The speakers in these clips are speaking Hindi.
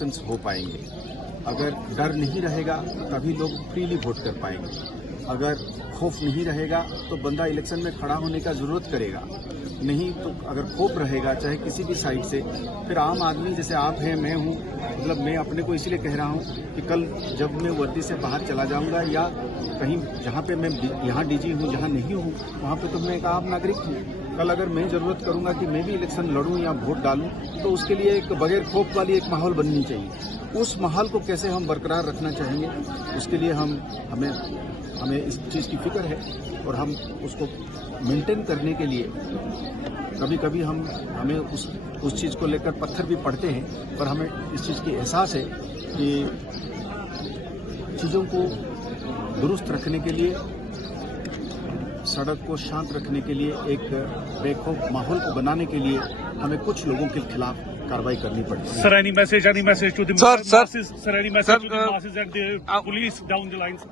इलेक्शंस हो पाएंगे। अगर डर नहीं रहेगा तभी लोग फ्रीली वोट कर पाएंगे। अगर खौफ नहीं रहेगा तो बंदा इलेक्शन में खड़ा होने का जरूरत करेगा नहीं। तो अगर खौफ रहेगा चाहे किसी भी साइड से, फिर आम आदमी जैसे आप हैं, मैं हूँ, मतलब मैं अपने को इसलिए कह रहा हूँ कि कल जब मैं वर्दी से बाहर चला जाऊँगा या कहीं जहाँ पे मैं यहाँ डीजी हूँ जहाँ नहीं हूँ वहाँ पे तो मैं एक आम नागरिक हूँ। कल अगर मैं जरूरत करूँगा कि मैं भी इलेक्शन लड़ूँ या वोट डालूँ तो उसके लिए एक बगैर खौफ वाली एक माहौल बननी चाहिए। उस माहौल को कैसे हम बरकरार रखना चाहेंगे, उसके लिए हमें इस चीज़ की फिक्र है और हम उसको मेंटेन करने के लिए कभी कभी हमें उस चीज़ को लेकर पत्थर भी पड़ते हैं, पर हमें इस चीज़ की एहसास है कि चीज़ों को दुरुस्त रखने के लिए, सड़क को शांत रखने के लिए, एक बेखौफ माहौल को बनाने के लिए हमें कुछ लोगों के खिलाफ कार्रवाई करनी पड़ती है। Sir, any message to the masses? Sir, any message to the masses and the police down the lines?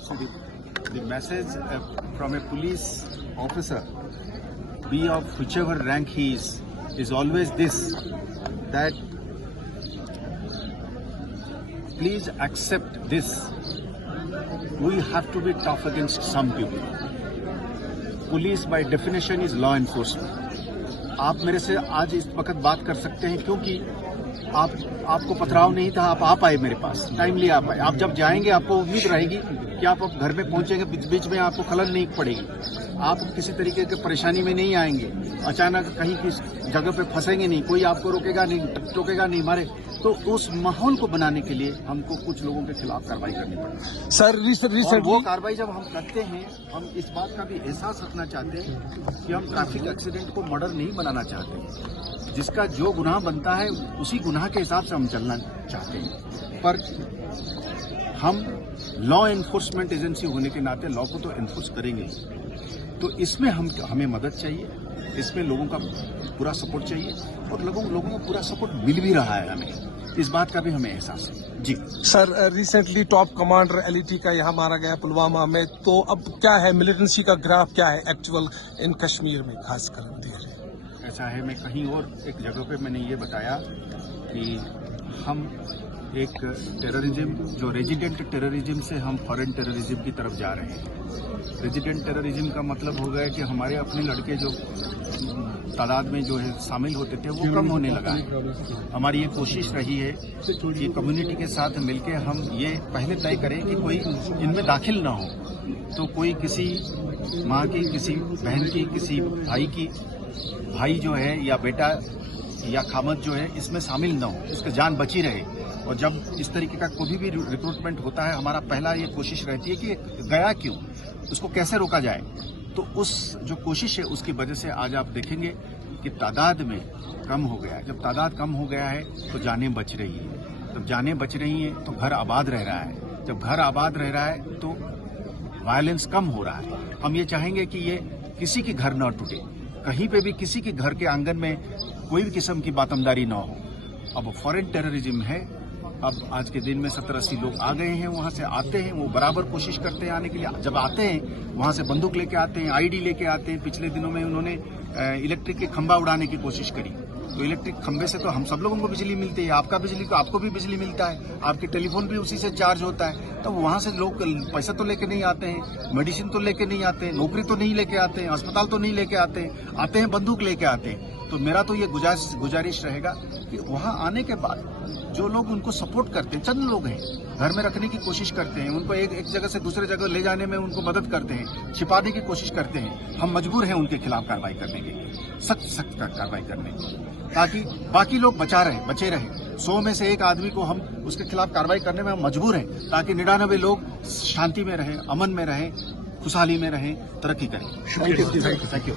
So the message from a police officer, be of whichever rank he is always this, that please accept this. We have to be tough against some people. Police by definition is law enforcement. आप मेरे से आज इस वक्त बात कर सकते हैं क्योंकि आपको पथराव नहीं था, आप आ पाए मेरे पास, टाइमली आ पाए। आप जब जाएंगे आपको उम्मीद रहेगी कि आप घर में पहुंचेंगे, बीच में आपको खलल नहीं पड़ेगी, आप किसी तरीके की परेशानी में नहीं आएंगे, अचानक कहीं किस जगह पे फंसेंगे नहीं, कोई आपको रोकेगा नहीं, टोकेगा नहीं, मारे। तो उस माहौल को बनाने के लिए हमको कुछ लोगों के खिलाफ कार्रवाई करनी पड़ेगी। सर और वो कार्रवाई जब हम करते हैं, हम इस बात का भी एहसास रखना चाहते हैं कि हम ट्रैफिक एक्सीडेंट को मर्डर नहीं बनाना चाहते हैं। जिसका जो गुनाह बनता है उसी गुनाह के हिसाब से हम चलना चाहते हैं। पर हम लॉ एनफोर्समेंट एजेंसी होने के नाते लॉ को तो एनफोर्स करेंगे, तो इसमें हमें मदद चाहिए, इसमें लोगों का पूरा सपोर्ट चाहिए और लोगों को पूरा सपोर्ट मिल भी रहा है। हमें इस बात का भी हमें एहसास है। जी सर, रिसेंटली टॉप कमांडर एलईटी का यहाँ मारा गया पुलवामा में, तो अब क्या है मिलिटेंसी का ग्राफ क्या है एक्चुअल इन कश्मीर में खासकर? ऐसा है, मैं कहीं और एक जगह पे मैंने ये बताया कि हम एक टेररिज्म, जो रेजिडेंट टेररिज्म से हम फॉरेन टेररिज्म की तरफ जा रहे हैं। रेजिडेंट टेररिज्म का मतलब हो गया कि हमारे अपने लड़के जो तादाद में जो है शामिल होते थे वो कम होने लगा है। हमारी ये कोशिश रही है कि कम्युनिटी के साथ मिलकर हम ये पहले तय करें कि कोई इनमें दाखिल ना हो, तो कोई किसी माँ की, किसी बहन की, किसी भाई जो है या बेटा या खामद जो है इसमें शामिल न हो, उसकी जान बची रहे। और जब इस तरीके का कोई भी रिक्रूटमेंट होता है, हमारा पहला ये कोशिश रहती है कि गया क्यों, उसको कैसे रोका जाए। तो उस जो कोशिश है उसकी वजह से आज आप देखेंगे कि तादाद में कम हो गया है। जब तादाद कम हो गया है तो जानें बच रही है, जब जानें बच रही हैं तो घर आबाद रह रहा है, जब घर आबाद रह रहा है तो वायलेंस कम हो रहा है। हम ये चाहेंगे कि ये किसी की घर न टूटे, कहीं पे भी किसी के घर के आंगन में कोई भी किस्म की बातमदारी न हो। अब फॉरेन टेररिज्म है, अब आज के दिन में 70-80 लोग आ गए हैं, वहां से आते हैं, वो बराबर कोशिश करते हैं आने के लिए। जब आते हैं वहां से बंदूक लेके आते हैं, आईडी लेके आते हैं। पिछले दिनों में उन्होंने इलेक्ट्रिक के खंभा उड़ाने की कोशिश करी, तो इलेक्ट्रिक खंभे से तो हम सब लोगों को बिजली मिलती है, आपको भी बिजली मिलता है, आपके टेलीफोन भी उसी से चार्ज होता है। तो वहां से लोग पैसा तो लेके नहीं आते हैं, मेडिसिन तो लेके नहीं आते हैं, नौकरी तो नहीं लेके आते हैं, अस्पताल तो नहीं लेके आते हैं बंदूक लेके आते हैं। तो मेरा तो ये गुजारिश रहेगा कि वहां आने के बाद जो लोग उनको सपोर्ट करते हैं, चंद लोग हैं, घर में रखने की कोशिश करते हैं, उनको एक जगह से दूसरे जगह ले जाने में उनको मदद करते हैं, छिपाने की कोशिश करते हैं, हम मजबूर हैं उनके खिलाफ कार्रवाई करने के, सख्त कार्रवाई करने की, ताकि बाकी लोग बचे रहे। 100 में से एक आदमी को हम उसके खिलाफ कार्रवाई करने में हम मजबूर हैं, ताकि 99 लोग शांति में रहें, अमन में रहें, खुशहाली में रहें, तरक्की करें। Thank you.